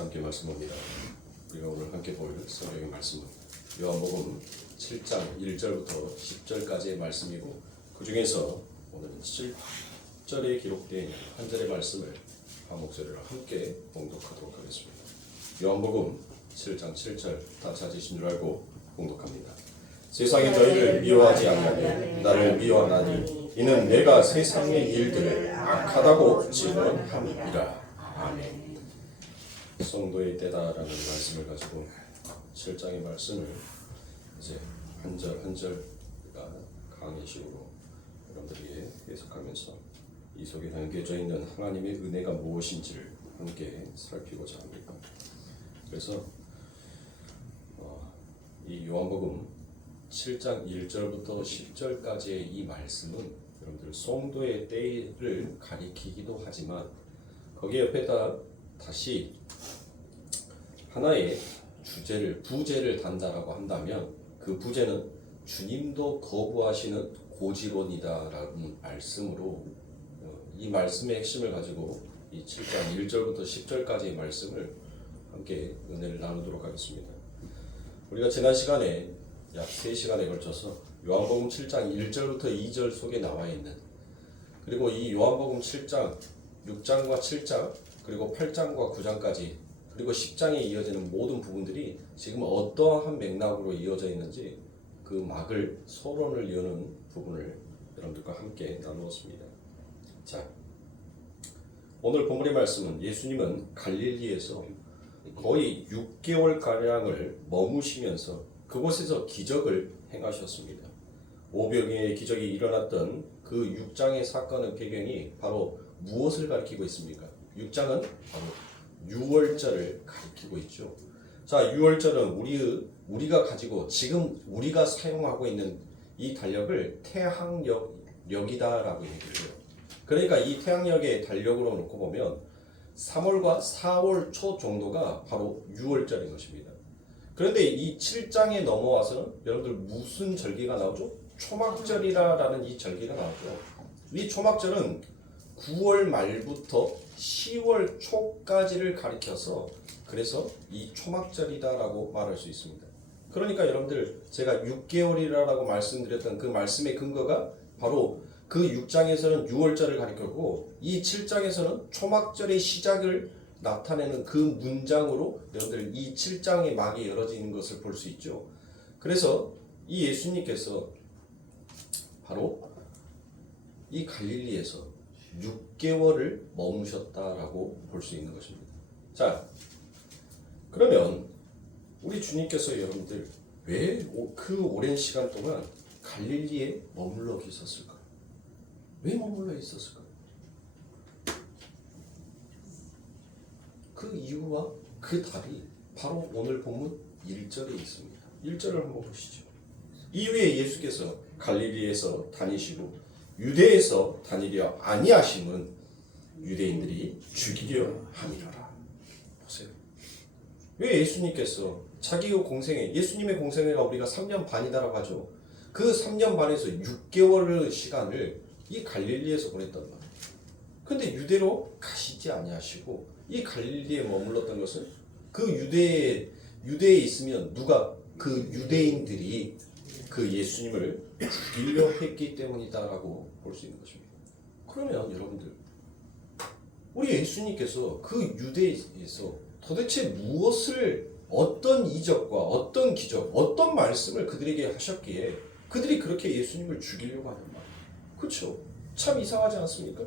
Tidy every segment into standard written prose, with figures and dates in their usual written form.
함께 말씀합니다. 우리가 오늘 함께 볼 성경의 말씀은 요한복음 7장 1절부터 10절까지의 말씀이고, 그 중에서 오늘은 7절에 기록된 한 절의 말씀을 한 목소리로 함께 봉독하도록 하겠습니다. 요한복음 7장 7절 다 찾으신 줄 알고 봉독합니다. 세상이 너희를 미워하지 아니하되 나를 미워하나니 이는 내가 세상의 일들을 악하다고 증언함이라. 아멘. 성도의 때다라는 말씀을 가지고 7장의 말씀을 이제 한 절 한 절가 강의식으로 여러분들에게 해석하면서 이 속에 담겨져 있는 하나님의 은혜가 무엇인지를 함께 살피고자 합니다. 그래서 이 요한복음 7장 1절부터 10절까지의 이 말씀은 여러분들 성도의 때를 가리키기도 하지만, 거기에 옆에다 다시 하나의 부제를 단다라고 한다면 그 부제는 주님도 거부하시는 고지론이다라는 말씀으로 이 말씀의 핵심을 가지고 이 7장 1절부터 10절까지의 말씀을 함께 은혜를 나누도록 하겠습니다. 우리가 지난 시간에 약 3시간에 걸쳐서 요한복음 7장 1절부터 2절 속에 나와 있는, 그리고 이 요한복음 7장 6장과 7장 그리고 8장과 9장까지 그리고 10장에 이어지는 모든 부분들이 지금 어떠한 맥락으로 이어져 있는지 그 막을 서론을 여는 부분을 여러분들과 함께 나누었습니다. 자, 오늘 본문의 말씀은 예수님은 갈릴리에서 거의 6개월가량을 머무시면서 그곳에서 기적을 행하셨습니다. 오병이어의 기적이 일어났던 그 6장의 사건의 배경이 바로 무엇을 가리키고 있습니까? 6장은 바로 유월절을 가리키고 있죠. 자, 유월절은 우리가 가지고 지금 우리가 사용하고 있는 이 달력을 태양력이다라고 얘기를 해요. 그러니까 이 태양력의 달력으로 놓고 보면 3월과 4월 초 정도가 바로 유월절인 것입니다. 그런데 이 7장에 넘어와서는 여러분들 무슨 절기가 나오죠? 초막절이라는 이 절기가 나오죠. 이 초막절은 9월 말부터 10월 초까지를 가리켜서 그래서 이 초막절이다라고 말할 수 있습니다. 그러니까 여러분들 제가 6개월이라고 말씀드렸던 그 말씀의 근거가 바로 그 6장에서는 6월절을 가리켰고 이 7장에서는 초막절의 시작을 나타내는 그 문장으로 여러분들 이 7장의 막이 열어지는 것을 볼 수 있죠. 그래서 이 예수님께서 바로 이 갈릴리에서 6개월을 머무셨다라고 볼 수 있는 것입니다. 자, 그러면 우리 주님께서 여러분들 왜 그 오랜 시간 동안 갈릴리에 머물러 계셨을까요? 왜 머물러 있었을까요? 그 이유와 그 답이 바로 오늘 본문 1절에 있습니다. 1절을 한번 보시죠. 이후에 예수께서 갈릴리에서 다니시고 유대에서 다니려 아니하심은 유대인들이 죽이려 함이라. 보세요. 왜 예수님께서 자기의 공생애, 예수님의 공생애가 우리가 3년 반이다라고 하죠. 그 3년 반에서 6개월의 시간을 이 갈릴리에서 보냈단 말이에요. 근데 유대로 가시지 아니하시고 이 갈릴리에 머물렀던 것은 그 유대에 있으면 그 유대인들이 그 예수님을 죽이려 했기 때문이다라고 볼 수 있는 것입니다. 그러면 여러분들 우리 예수님께서 그 유대에서 도대체 어떤 이적과 어떤 기적, 어떤 말씀을 그들에게 하셨기에 그들이 그렇게 예수님을 죽이려고 하는 말이에요. 그렇죠? 참 이상하지 않습니까?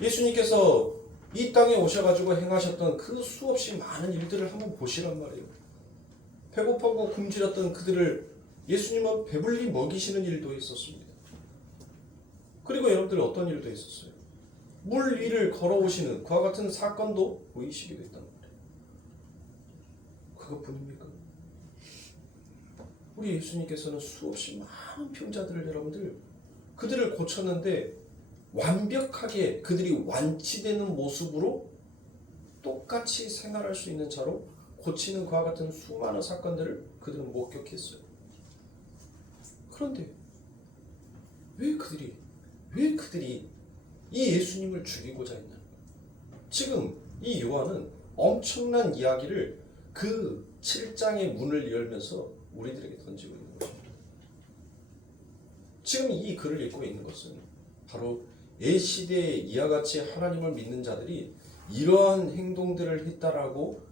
예수님께서 이 땅에 오셔가지고 행하셨던 그 수없이 많은 일들을 한번 보시란 말이에요. 배고파고 굶주렸던 그들을 예수님은 배불리 먹이시는 일도 있었습니다. 그리고 여러분들 어떤 일도 있었어요. 물 위를 걸어오시는 그와 같은 사건도 보이시기도 했단 말이에요. 그것뿐입니까? 우리 예수님께서는 수없이 많은 병자들을 여러분들 그들을 고쳤는데 완벽하게 그들이 완치되는 모습으로 똑같이 생활할 수 있는 자로 고치는 그와 같은 수많은 사건들을 그들은 목격했어요. 그런데 왜 그들이 이 예수님을 죽이고자 했나? 지금 이 요한은 엄청난 이야기를 그 7장의 문을 열면서 우리들에게 던지고 있는 것입니다. 지금 이 글을 읽고 있는 것은 바로 이 시대에 이와 같이 하나님을 믿는 자들이 이러한 행동들을 했다라고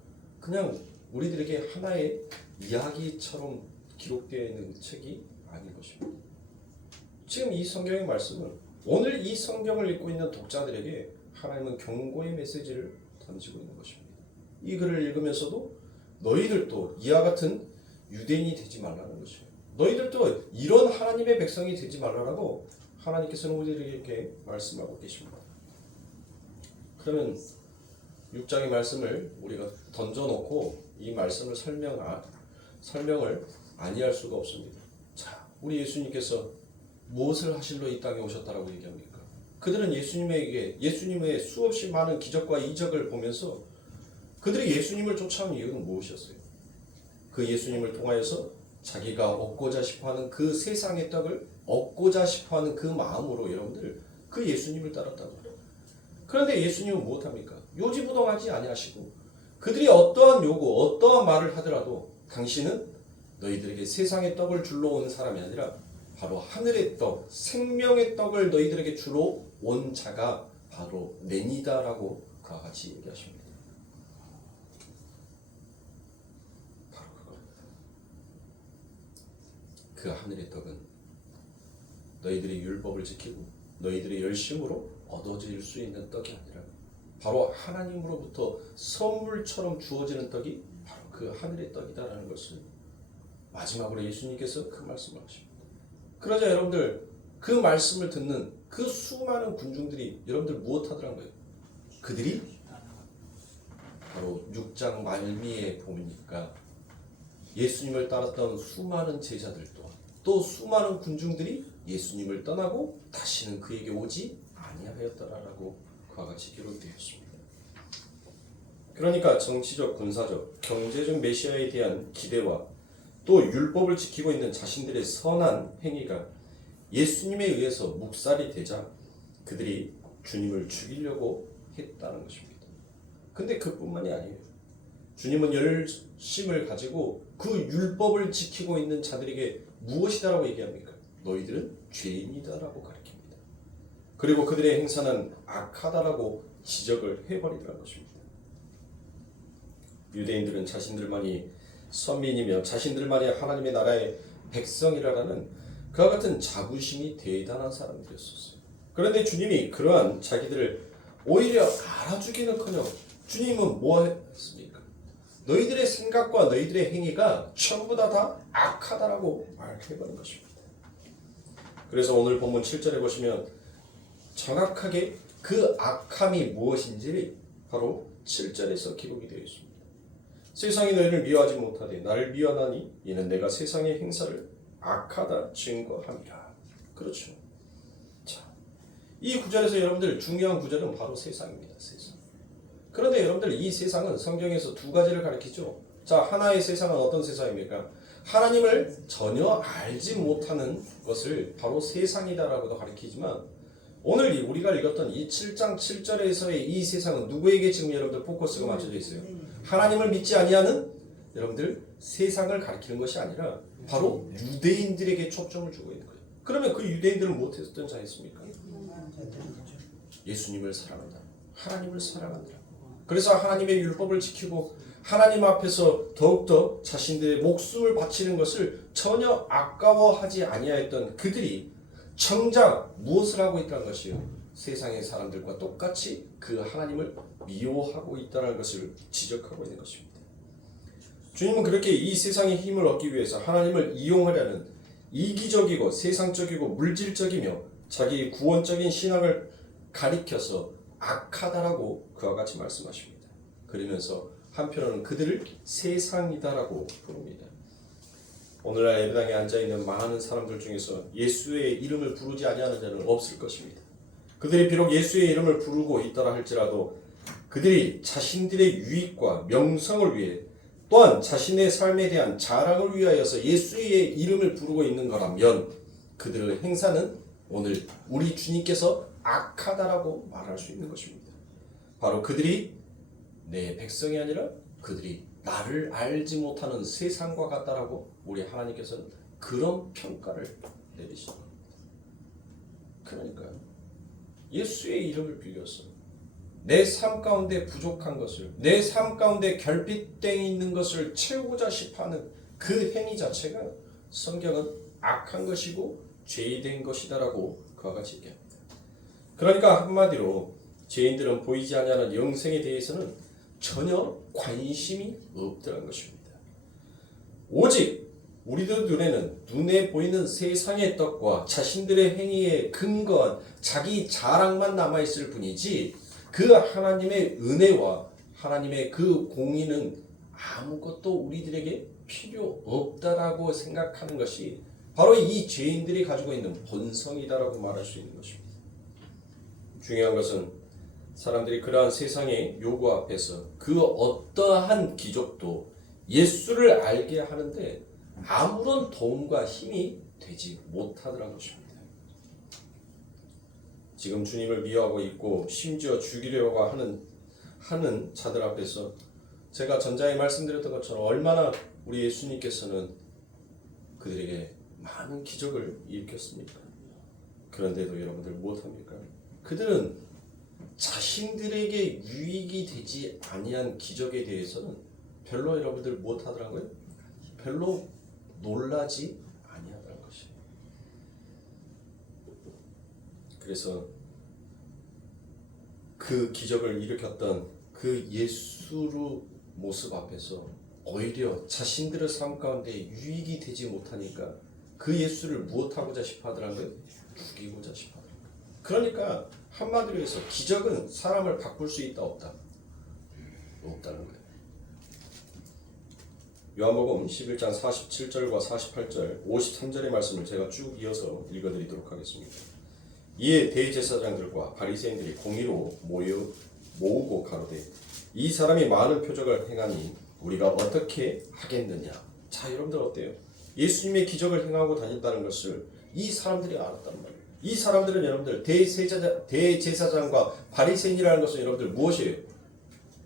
그냥 우리들에게 하나의 이야기처럼 기록되어 있는 책이 아닌 것입니다. 지금 이 성경의 말씀은 오늘 이 성경을 읽고 있는 독자들에게 하나님은 경고의 메시지를 던지고 있는 것입니다. 이 글을 읽으면서도 너희들도 이와 같은 유대인이 되지 말라는 것이에요. 너희들도 이런 하나님의 백성이 되지 말라라고 하나님께서는 우리들에게 이렇게 말씀하고 계십니다. 그러면 6장의 말씀을 우리가 던져놓고 이 말씀을 설명을 아니할 수가 없습니다. 자, 우리 예수님께서 무엇을 하실러 이 땅에 오셨다라고 얘기합니까? 그들은 예수님의 수없이 많은 기적과 이적을 보면서 그들이 예수님을 쫓아온 이유는 무엇이었어요? 그 예수님을 통하여서 자기가 얻고자 싶어하는 그 세상의 떡을 얻고자 싶어하는 그 마음으로 여러분들 그 예수님을 따랐다고. 그런데 예수님은 무엇합니까? 요지부동하지 아니하시고 그들이 어떠한 요구, 어떠한 말을 하더라도 당신은 너희들에게 세상의 떡을 주러 온 사람이 아니라 바로 하늘의 떡, 생명의 떡을 너희들에게 주러 온 자가 바로 내니다라고 그와 같이 얘기하십니다. 바로 그겁니다. 그 하늘의 떡은 너희들이 율법을 지키고 너희들의 열심으로 얻어질 수 있는 떡이 아니라 바로 하나님으로부터 선물처럼 주어지는 떡이 바로 그 하늘의 떡이다라는 것을 마지막으로 예수님께서 그 말씀을 하십니다. 그러자 여러분들 그 말씀을 듣는 그 수많은 군중들이 여러분들 무엇하더란 거예요? 그들이 바로 6장 말미에 보니까 예수님을 따랐던 수많은 제자들 또 수많은 군중들이 예수님을 떠나고 다시는 그에게 오지 아니하였더라라고 그와 같이 기록되었습니다. 그러니까 정치적, 군사적, 경제적 메시아에 대한 기대와 또 율법을 지키고 있는 자신들의 선한 행위가 예수님에 의해서 묵살이 되자 그들이 주님을 죽이려고 했다는 것입니다. 근데 그뿐만이 아니에요. 주님은 열심을 가지고 그 율법을 지키고 있는 자들에게 무엇이다라고 얘기합니까? 너희들은 죄인이다라고 가르칩니다. 그리고 그들의 행사는 악하다라고 지적을 해버리더라는 것입니다. 유대인들은 자신들만이 선민이며 자신들만이 하나님의 나라의 백성이라는 그와 같은 자부심이 대단한 사람들이었어요. 그런데 주님이 그러한 자기들을 오히려 알아주기는커녕 주님은 뭐 했습니까? 너희들의 생각과 너희들의 행위가 전부 다 악하다라고 말해버린 것입니다. 그래서 오늘 본문 7절에 보시면 정확하게 그 악함이 무엇인지 바로 7절에서 기록이 되어 있습니다. 세상이 너희를 미워하지 못하되 나를 미워하나니 이는 내가 세상의 행사를 악하다 증거함이라. 그렇죠. 자, 이 구절에서 여러분들 중요한 구절은 바로 세상입니다. 세상. 그런데 여러분들 이 세상은 성경에서 두 가지를 가리키죠. 자, 하나의 세상은 어떤 세상입니까? 하나님을 전혀 알지 못하는 것을 바로 세상이다라고도 가리키지만 오늘 우리가 읽었던 이 7장 7절에서의 이 세상은 누구에게 지금 여러분들 포커스가 맞춰져 있어요? 하나님을 믿지 아니하는 여러분들 세상을 가리키는 것이 아니라 바로 유대인들에게 초점을 주고 있는 거예요. 그러면 그 유대인들은 무엇했던 자였습니까? 예수님을 사랑한다. 하나님을 사랑한다. 그래서 하나님의 율법을 지키고 하나님 앞에서 더욱더 자신들의 목숨을 바치는 것을 전혀 아까워하지 아니하였던 그들이 정작 무엇을 하고 있다는 것이요? 세상의 사람들과 똑같이 그 하나님을 미워하고 있다는 것을 지적하고 있는 것입니다. 주님은 그렇게 이 세상의 힘을 얻기 위해서 하나님을 이용하려는 이기적이고 세상적이고 물질적이며 자기 구원적인 신앙을 가리켜서 악하다라고 그와 같이 말씀하십니다. 그러면서 한편으로는 그들을 세상이다라고 부릅니다. 오늘날 예배당에 앉아있는 많은 사람들 중에서 예수의 이름을 부르지 아니하는 자는 없을 것입니다. 그들이 비록 예수의 이름을 부르고 있다라 할지라도 그들이 자신들의 유익과 명성을 위해 또한 자신의 삶에 대한 자랑을 위하여서 예수의 이름을 부르고 있는 거라면 그들의 행사는 오늘 우리 주님께서 악하다라고 말할 수 있는 것입니다. 바로 그들이 내 백성이 아니라 그들이 나를 알지 못하는 세상과 같다라고 우리 하나님께서는 그런 평가를 내리십니다. 그러니까요. 예수의 이름을 빌려서 내 삶 가운데 부족한 것을, 내 삶 가운데 결핍되어 있는 것을 채우고자 싶어하는 그 행위 자체가 성경은 악한 것이고 죄된 것이다라고 그와 같이 얘기합니다. 그러니까 한마디로 죄인들은 보이지 아니하는 영생에 대해서는 전혀 관심이 없다는 것입니다. 오직 우리들 눈에는 눈에 보이는 세상의 떡과 자신들의 행위에 근거한 자기 자랑만 남아있을 뿐이지 그 하나님의 은혜와 하나님의 그 공의는 아무것도 우리들에게 필요 없다라고 생각하는 것이 바로 이 죄인들이 가지고 있는 본성이다라고 말할 수 있는 것입니다. 중요한 것은 사람들이 그러한 세상의 요구 앞에서 그 어떠한 기적도 예수를 알게 하는데 아무런 도움과 힘이 되지 못하더라는 것입니다. 지금 주님을 미워하고 있고 심지어 죽이려고 하는 자들 앞에서 제가 전자에 말씀드렸던 것처럼 얼마나 우리 예수님께서는 그들에게 많은 기적을 일으켰습니까? 그런데도 여러분들 무엇합니까? 그들은 자신들에게 유익이 되지 아니한 기적에 대해서는 별로 여러분들 무엇하더라고요? 별로 놀라지 아니하더라는 것이에요. 그래서 그 기적을 일으켰던 그 예수의 모습 앞에서 오히려 자신들의 삶 가운데 유익이 되지 못하니까 그 예수를 무엇하고자 싶어 하더라고요? 죽이고자 싶어 하더라고요. 그러니까 한마디로 해서 기적은 사람을 바꿀 수 있다 없다? 없다는 거예요. 요한복음 11장 47절과 48절 53절의 말씀을 제가 쭉 이어서 읽어드리도록 하겠습니다. 이에 대제사장들과 바리새인들이 공의로 모으고 가로되 이 사람이 많은 표적을 행하니 우리가 어떻게 하겠느냐. 자, 여러분들 어때요? 예수님의 기적을 행하고 다닌다는 것을 이 사람들이 알았단 말이에요. 이 사람들은 여러분들 대제사장과 바리새인이라는 것은 여러분들 무엇이에요?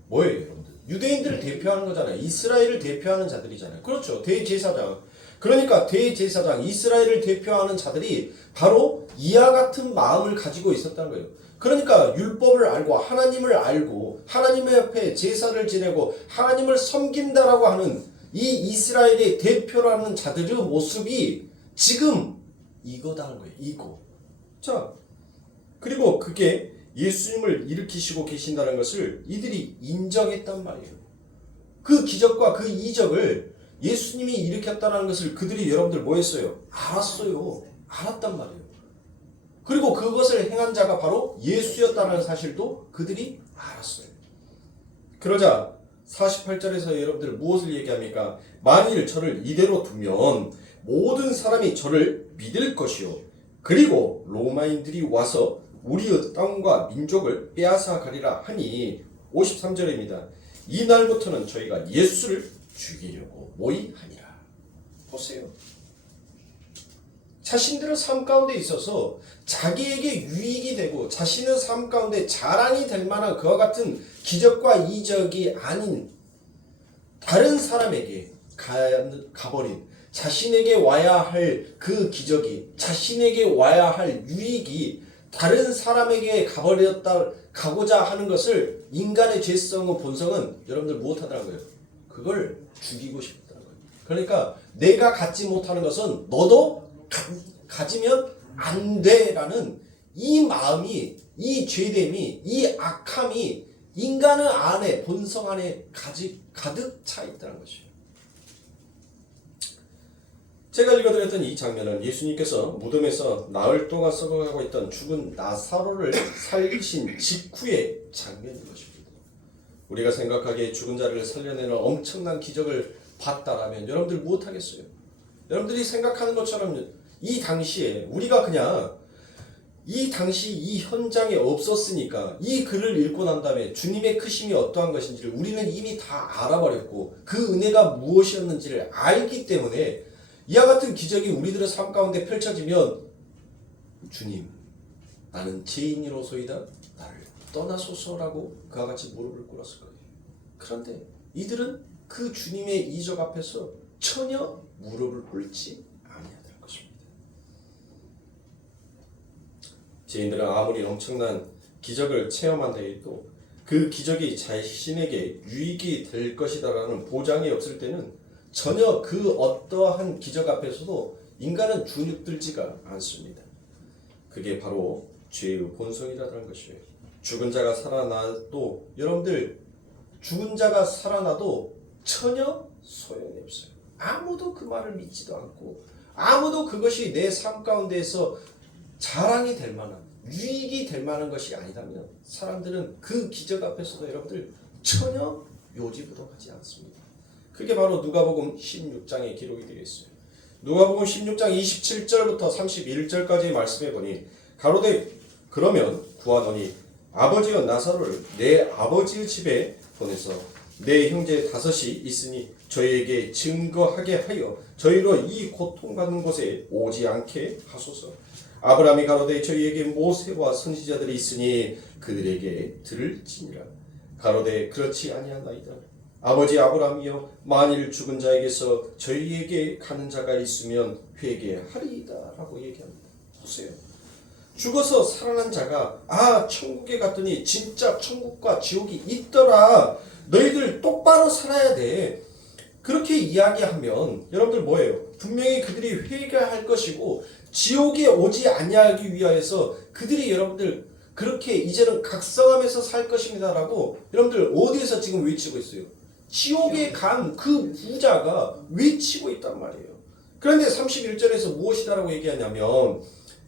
뭐예요, 여러분들? 유대인들을 대표하는 거잖아요. 이스라엘을 대표하는 자들이잖아요. 그렇죠. 대제사장. 그러니까 대제사장, 이스라엘을 대표하는 자들이 바로 이와 같은 마음을 가지고 있었다는 거예요. 그러니까 율법을 알고 하나님을 알고 하나님의 옆에 제사를 지내고 하나님을 섬긴다라고 하는 이 이스라엘의 대표라는 자들의 모습이 지금 이거다는 거예요. 이거. 자, 그리고 그게 예수님을 일으키시고 계신다는 것을 이들이 인정했단 말이에요. 그 기적과 그 이적을 예수님이 일으켰다는 것을 그들이 여러분들 뭐 했어요? 알았어요. 알았단 말이에요. 그리고 그것을 행한 자가 바로 예수였다는 사실도 그들이 알았어요. 그러자 48절에서 여러분들 무엇을 얘기합니까? 만일 저를 이대로 두면 모든 사람이 저를 믿을 것이요. 그리고 로마인들이 와서 우리의 땅과 민족을 빼앗아 가리라 하니 53절입니다. 이날부터는 저희가 예수를 죽이려고 모의하니라. 보세요. 자신들의 삶 가운데 있어서 자기에게 유익이 되고 자신의 삶 가운데 자랑이 될 만한 그와 같은 기적과 이적이 아닌 다른 사람에게 가버린 자신에게 와야 할 그 기적이 자신에게 와야 할 유익이 다른 사람에게 가고자 하는 것을 인간의 죄성의 본성은 여러분들 무엇하더라고요? 그걸 죽이고 싶다는 거예요. 그러니까 내가 갖지 못하는 것은 너도 가지면 안 돼라는 이 마음이, 이 죄됨이, 이 악함이 인간의 안에, 본성 안에 가득 차 있다는 것이에요. 제가 읽어드렸던 이 장면은 예수님께서 무덤에서 나흘 동안 썩어가고 있던 죽은 나사로를 살리신 직후의 장면인 것입니다. 우리가 생각하기에 죽은 자를 살려내는 엄청난 기적을 봤다라면 여러분들 무엇하겠어요? 여러분들이 생각하는 것처럼 이 당시에 우리가 그냥 이 당시 이 현장에 없었으니까 이 글을 읽고 난 다음에 주님의 크심이 어떠한 것인지를 우리는 이미 다 알아버렸고 그 은혜가 무엇이었는지를 알기 때문에 이와 같은 기적이 우리들의 삶 가운데 펼쳐지면 주님, 나는 죄인이로소이다. 나를 떠나소서라고 그와 같이 무릎을 꿇었을 거예요. 그런데 이들은 그 주님의 이적 앞에서 전혀 무릎을 꿇지 아니하더라 것입니다. 죄인들은 아무리 엄청난 기적을 체험한다 해도 그 기적이 자신에게 유익이 될 것이다라는 보장이 없을 때는 전혀 그 어떠한 기적 앞에서도 인간은 주눅들지가 않습니다. 그게 바로 죄의 본성이라는 것이에요. 죽은 자가 살아나도 여러분들 죽은 자가 살아나도 전혀 소용이 없어요. 아무도 그 말을 믿지도 않고 아무도 그것이 내 삶 가운데에서 자랑이 될 만한 유익이 될 만한 것이 아니라면 사람들은 그 기적 앞에서도 여러분들 전혀 요지부동하지 않습니다. 그게 바로 누가복음 16장에 기록이 되어 있어요. 누가복음 16장 27절부터 31절까지의 말씀해 보니 가로되 그러면 구하노니 아버지여 나사로를 내 아버지의 집에 보내서 내 형제 5이 있으니 저희에게 증거하게 하여 저희로 이 고통받는 곳에 오지 않게 하소서. 아브라함이 가로되 저희에게 모세와 선지자들이 있으니 그들에게 들을지니라. 가로되 그렇지 아니하나이다. 아버지 아브라함이여 만일 죽은 자에게서 저희에게 가는 자가 있으면 회개하리이다 라고 얘기합니다. 보세요. 죽어서 살아난 자가 천국에 갔더니 진짜 천국과 지옥이 있더라. 너희들 똑바로 살아야 돼. 그렇게 이야기하면 여러분들 뭐예요? 분명히 그들이 회개할 것이고 지옥에 오지 아니하기 위하여서 그들이 여러분들 그렇게 이제는 각성하면서 살 것입니다라고 여러분들 어디에서 지금 외치고 있어요? 지옥에 간 그 부자가 외치고 있단 말이에요. 그런데 31절에서 무엇이다라고 얘기하냐면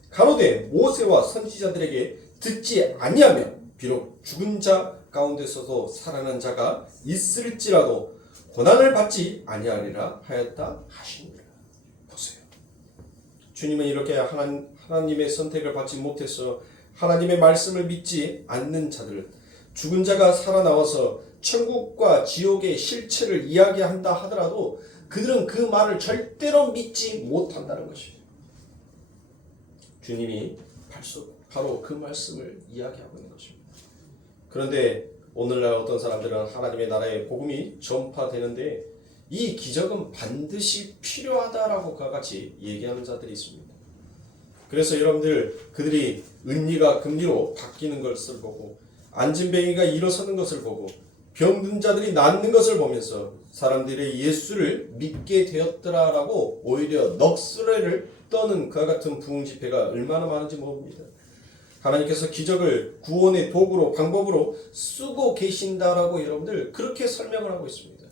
가로되 모세와 선지자들에게 듣지 아니하면 비록 죽은 자 가운데서도 살아난 자가 있을지라도 고난을 받지 아니하리라 하였다 하시니라. 보세요. 주님은 이렇게 하나님의 선택을 받지 못해서 하나님의 말씀을 믿지 않는 자들은 죽은 자가 살아나와서 천국과 지옥의 실체를 이야기한다 하더라도 그들은 그 말을 절대로 믿지 못한다는 것이에요. 주님이 바로 그 말씀을 이야기하고 있는 것입니다. 그런데 오늘날 어떤 사람들은 하나님의 나라의 복음이 전파되는데 이 기적은 반드시 필요하다라고 그와 같이 얘기하는 자들이 있습니다. 그래서 여러분들 그들이 은리가 금리로 바뀌는 것을 보고 안진뱅이가 일어서는 것을 보고 병든 자들이 낫는 것을 보면서 사람들이 예수를 믿게 되었더라라고 오히려 넋으로를 떠는 그와 같은 부흥 집회가 얼마나 많은지 모릅니다. 하나님께서 기적을 구원의 도구로 방법으로 쓰고 계신다라고 여러분들 그렇게 설명을 하고 있습니다.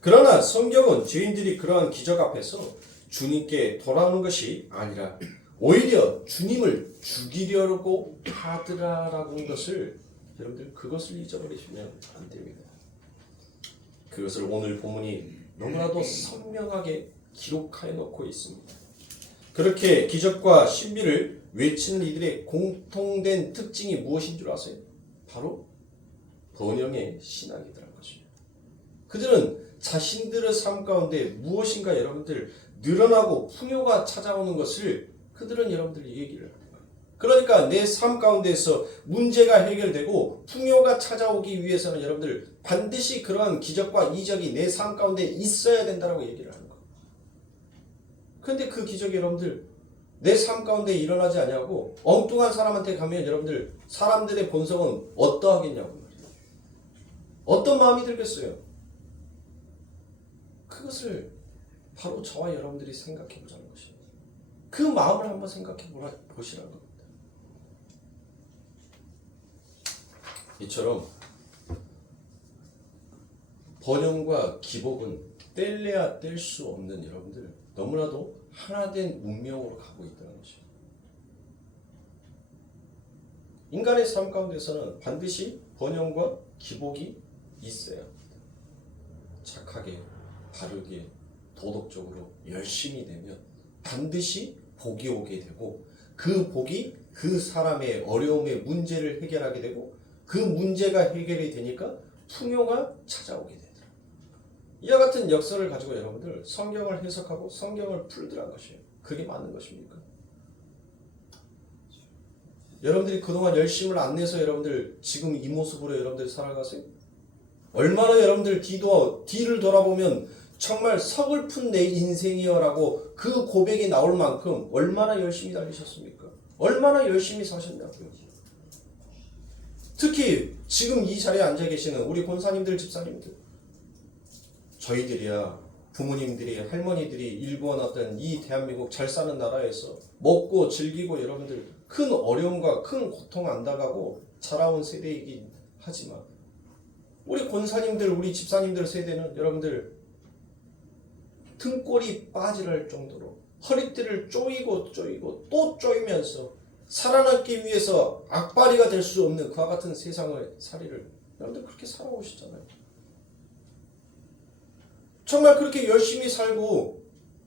그러나 성경은 죄인들이 그러한 기적 앞에서 주님께 돌아오는 것이 아니라 오히려 주님을 죽이려고 하더라라고 하는 것을 여러분들 그것을 잊어버리시면 안 됩니다. 그것을 오늘 본문이 너무나도 선명하게 기록하여 놓고 있습니다. 그렇게 기적과 신비를 외치는 이들의 공통된 특징이 무엇인 줄 아세요? 바로 번영의 신앙이라는 것입니다. 그들은 자신들의 삶 가운데 무엇인가 여러분들 늘어나고 풍요가 찾아오는 것을 그들은 여러분들이 얘기를 합니다. 그러니까 내 삶 가운데서 문제가 해결되고 풍요가 찾아오기 위해서는 여러분들 반드시 그러한 기적과 이적이 내 삶 가운데 있어야 된다고 얘기를 하는 거예요. 그런데 그 기적이 여러분들 내 삶 가운데 일어나지 아니하고 엉뚱한 사람한테 가면 여러분들 사람들의 본성은 어떠하겠냐고 말이에요. 어떤 마음이 들겠어요? 그것을 바로 저와 여러분들이 생각해 보자는 것입니다. 그 마음을 한번 생각해 보시라는 겁니다. 이처럼 번영과 기복은 뗄래야 뗄 수 없는 여러분들 너무나도 하나된 운명으로 가고 있다는 것입니다. 인간의 삶 가운데서는 반드시 번영과 기복이 있어야 합니다. 착하게, 바르게, 도덕적으로 열심히 되면 반드시 복이 오게 되고 그 복이 그 사람의 어려움의 문제를 해결하게 되고 그 문제가 해결이 되니까 풍요가 찾아오게 되더라. 이와 같은 역사를 가지고 여러분들 성경을 해석하고 성경을 풀더란 것이에요. 그게 맞는 것입니까? 여러분들이 그동안 열심을 안 내서 여러분들 지금 이 모습으로 여러분들이 살아가세요? 얼마나 여러분들 뒤를 돌아보면 정말 서글픈 내 인생이여라고 그 고백이 나올 만큼 얼마나 열심히 달리셨습니까? 얼마나 열심히 사셨냐고요. 특히 지금 이 자리에 앉아 계시는 우리 권사님들, 집사님들, 저희들이야 부모님들이, 할머니들이 일구어놨던 이 대한민국 잘 사는 나라에서 먹고 즐기고 여러분들 큰 어려움과 큰 고통 안 당하고 자라온 세대이긴 하지만 우리 권사님들, 우리 집사님들 세대는 여러분들 등골이 빠지랄 정도로 허리띠를 쪼이고 또 쪼이면서 살아남기 위해서 악바리가 될 수 없는 그와 같은 세상의 살이를 여러분들 그렇게 살아오셨잖아요. 정말 그렇게 열심히 살고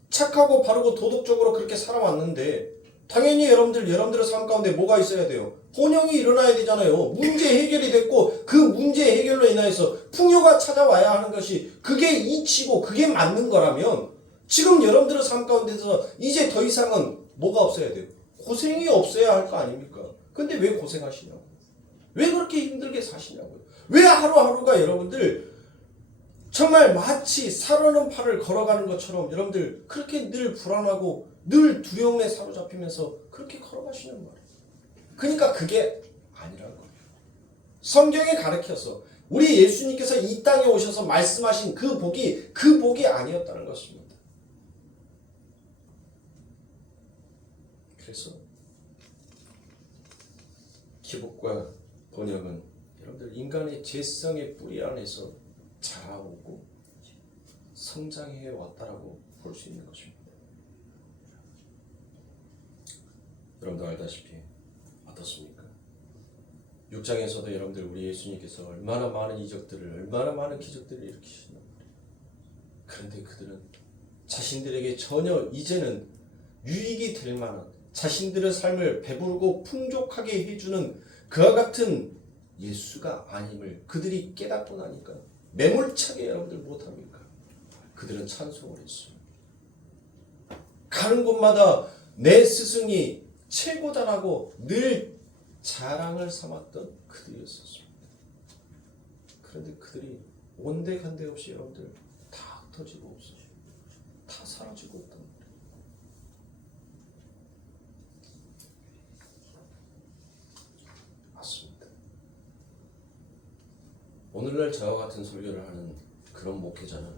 착하고 바르고 도덕적으로 그렇게 살아왔는데 당연히 여러분들의 삶 가운데 뭐가 있어야 돼요? 번영이 일어나야 되잖아요. 문제 해결이 됐고 그 문제 해결로 인하여서 풍요가 찾아와야 하는 것이 그게 이치고 그게 맞는 거라면 지금 여러분들의 삶 가운데서 이제 더 이상은 뭐가 없어야 돼요? 고생이 없어야 할 거 아닙니까? 근데 왜 고생하시냐고? 왜 그렇게 힘들게 사시냐고요? 왜 하루하루가 여러분들 정말 마치 살아는 팔을 걸어가는 것처럼 여러분들 그렇게 늘 불안하고 늘 두려움에 사로잡히면서 그렇게 걸어가시는 말이에요. 그러니까 그게 아니란 거예요. 성경에 가르쳐서 우리 예수님께서 이 땅에 오셔서 말씀하신 그 복이 아니었다는 것입니다. 그래서 기복과 번영은 여러분들 인간의 죄성의 뿌리 안에서 자라오고 성장해 왔다라고 볼 수 있는 것입니다. 여러분도 알다시피 어떻습니까? 6장에서도 여러분들 우리 예수님께서 얼마나 많은 이적들을 얼마나 많은 기적들을 일으키시는 말이에요. 그런데 그들은 자신들에게 전혀 이제는 유익이 될 만한 자신들의 삶을 배부르고 풍족하게 해주는 그와 같은 예수가 아님을 그들이 깨닫고 나니까 매몰차게 여러분들 못합니까? 그들은 찬송을 했습니다. 가는 곳마다 내 스승이 최고다라고 늘 자랑을 삼았던 그들이었습니다. 그런데 그들이 온데간데 없이 여러분들 다 흩어지고 없어지고 다 사라지고 없단 말이에요. 맞습니다. 오늘날 저와 같은 설교를 하는 그런 목회자는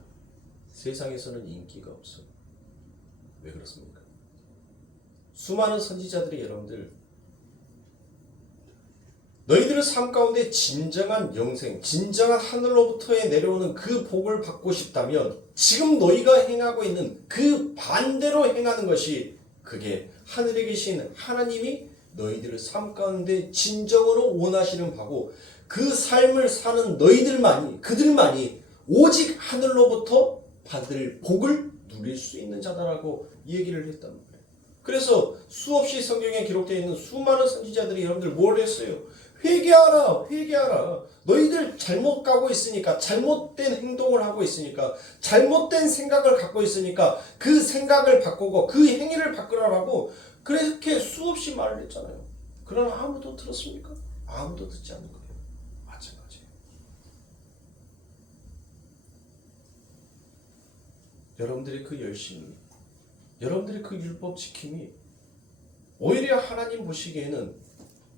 세상에서는 인기가 없어. 왜 그렇습니까? 수많은 선지자들이 여러분들 너희들의 삶 가운데 진정한 영생, 진정한 하늘로부터에 내려오는 그 복을 받고 싶다면 지금 너희가 행하고 있는 그 반대로 행하는 것이 그게 하늘에 계신 하나님이 너희들의 삶 가운데 진정으로 원하시는 바고 그 삶을 사는 그들만이 오직 하늘로부터 받을 복을 누릴 수 있는 자다라고 얘기를 했단 말이에요. 그래서 수없이 성경에 기록되어 있는 수많은 선지자들이 여러분들 뭘 했어요? 회개하라. 너희들 잘못 가고 있으니까, 잘못된 행동을 하고 있으니까, 잘못된 생각을 갖고 있으니까 그 생각을 바꾸고 그 행위를 바꾸라라고 그렇게 수없이 말을 했잖아요. 그러나 아무도 들었습니까? 아무도 듣지 않는 거예요. 마찬가지예요. 여러분들의 그 열심이, 여러분들의 그 율법 지킴이 오히려 하나님 보시기에는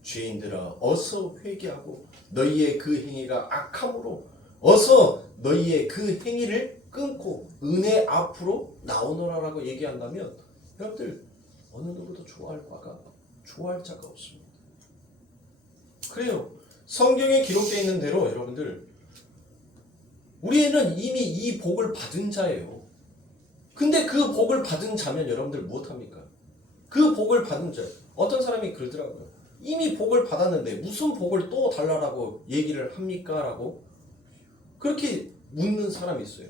죄인들아 어서 회개하고 너희의 그 행위가 악함으로 어서 너희의 그 행위를 끊고 은혜 앞으로 나오너라라고 얘기한다면 여러분들 어느 누구도 좋아할 자가 없습니다. 그래요. 성경에 기록되어 있는 대로 여러분들 우리는 이미 이 복을 받은 자예요. 근데 그 복을 받은 자면 여러분들 무엇합니까? 그 복을 받은 자, 어떤 사람이 그러더라고요. 이미 복을 받았는데 무슨 복을 또 달라라고 얘기를 합니까? 라고 그렇게 묻는 사람이 있어요.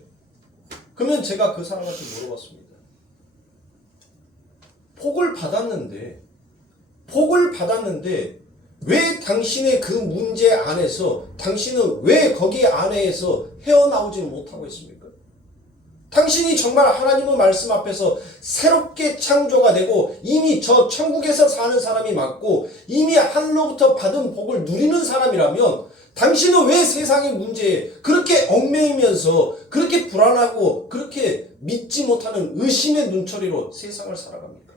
그러면 제가 그 사람한테 물어봤습니다. 복을 받았는데 왜 당신의 그 문제 안에서 당신은 왜 거기 안에서 헤어나오지 못하고 있습니까? 당신이 정말 하나님의 말씀 앞에서 새롭게 창조가 되고 이미 저 천국에서 사는 사람이 맞고 이미 하늘로부터 받은 복을 누리는 사람이라면 당신은 왜 세상의 문제에 그렇게 얽매이면서 그렇게 불안하고 그렇게 믿지 못하는 의심의 눈초리로 세상을 살아갑니까?